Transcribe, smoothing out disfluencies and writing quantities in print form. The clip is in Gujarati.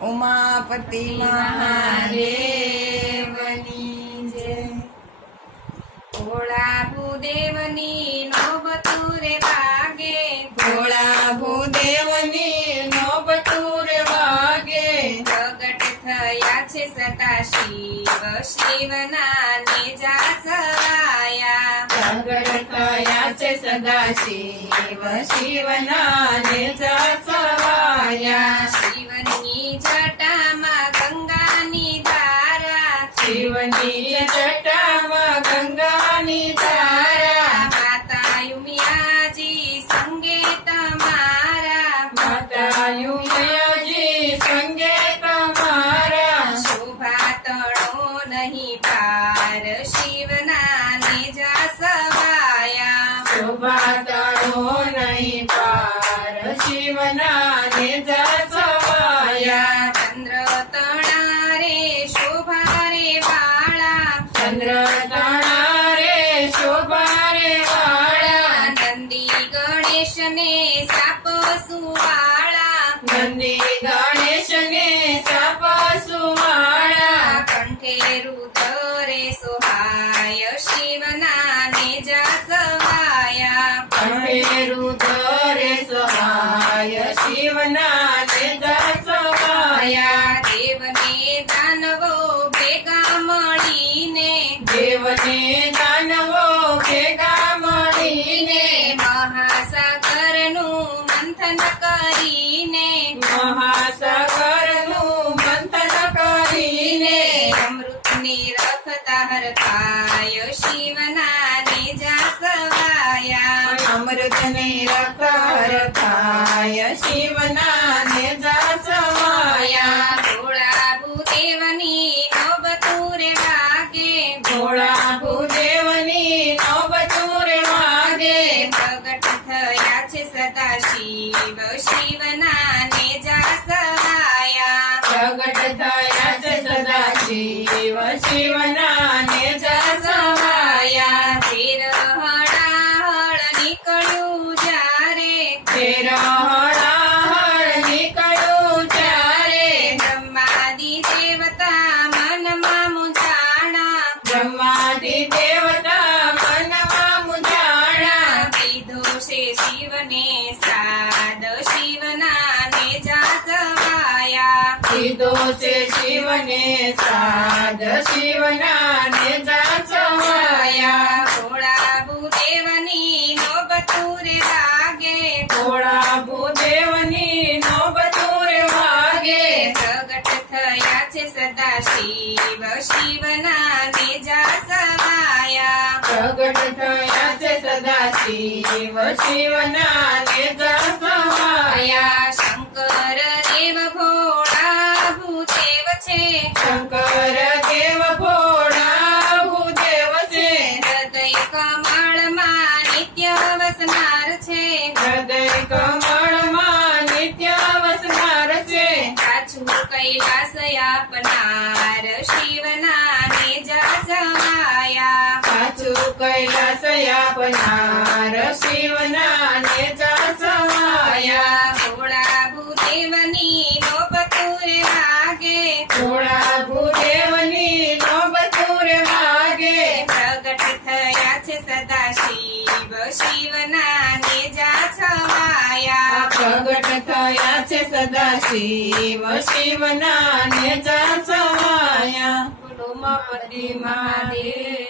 ઉમાપતિ મહાદેવની જય। ભોળા ભૂદેવની નોબતું રે વાગે, ભોળા ભૂદેવની નોબતું રે વાગે, પ્રગટ થયા છે સદા શિવ, શિવના નેજા સવાયા। પ્રગટ થયા છે સદા શિવ, શિવના નેજા સવાયા। શિવની જટામાં ગંગાની ધારા, શિવની જટામાં ગંગાની ધારા, માતા ઉમિયાજી સંગે તમારા, માતા ઉમિયાજી સંગે તમારા, શોભા તણો નહીં પાર, શિવના નેજા સવાયા। શોભા તારો નહીં પાર, શિવના નેજા સવાયા। ચંદ્ર તણા રે શોભા રે વાળા, ચંદ્ર તણા રે શોભા રે વાળા, નંદી ગણેશ ને સાપ સુવાળા, નંદી ગણેશ ને સાપ સુવાળા, કંઠે રુદ્રે સોહાય, શિવના નેજા સવાયા। કંઠે રુદ્રે સહાય, શિવના નેજા સવાયા। દેવને દાનવો ભેગા મળીને, દેવને દાનવો ભેગા મળીને, મહાસાગરનું મંથન કરીને, મહાસાગરનું મંથન કરીને, અમૃતની રખતા હરખાય, શિવના નેજા સવાયા। અમૃતને રખર થાય, શિવના નેજા સવાયા। ભોળા ભૂદેવની નોબતું રે વાગે, ભોળા ભૂદેવની નોબતું રે વાગે, પ્રગટ થયા છે સદા શિવ, શિવના નેજા સવાયા। પ્રગટ થયા છે સદા શિવ, શિવના નેજા સવાયા। તેર હળાહળ નીકળ્યું જ્યારે, તેર હળાહળ નીકળ્યું ત્યારે, બ્રહ્માદિ દેવતા મનમાં મૂંઝાણા, બ્રહ્માદિ દેવતા મનમાં મૂંઝાણા, કીધો છે શિવને સાદ, શિવના નેજા સવાયા। કીધો છે શિવને સાદ, શિવના નેજા સવાયા। ભોળા ભૂદેવની નોબતું રે વાગે, ભોળા ભૂદેવની નોબતું રે વાગે, પ્રગટ થયા છે સદા શિવ, શિવના નેજા સવાયા। પ્રગટ થયા છે સદા શિવ, શિવના નેજા સવાયા। શંકર દેવ ભોળા ભૂદેવ છે, શંકર દેવ ભોળા ભૂદેવ છે, હૃદય કમળમાં નિત્ય વસનાર છે, હૃદય કમળમાં નિત્ય વસનાર છે, પાછું કૈલાસ આપનાર, શિવના નેજા સવાયા। સાચું કૈલાસ આપનાર, શિવના નેજા સવાયા। ભોળા ભૂદેવની નોબતું રે વાગે, ભોળા ભૂદેવની નોબતું રે વાગે, પ્રગટ થયા છે સદા શિવ, શિવના નેજા છવાયા। પ્રગટ થયા છે સદા શિવ, શિવના નેજા સવાયા। બોલો ઉમાપતિ મહાદેવ।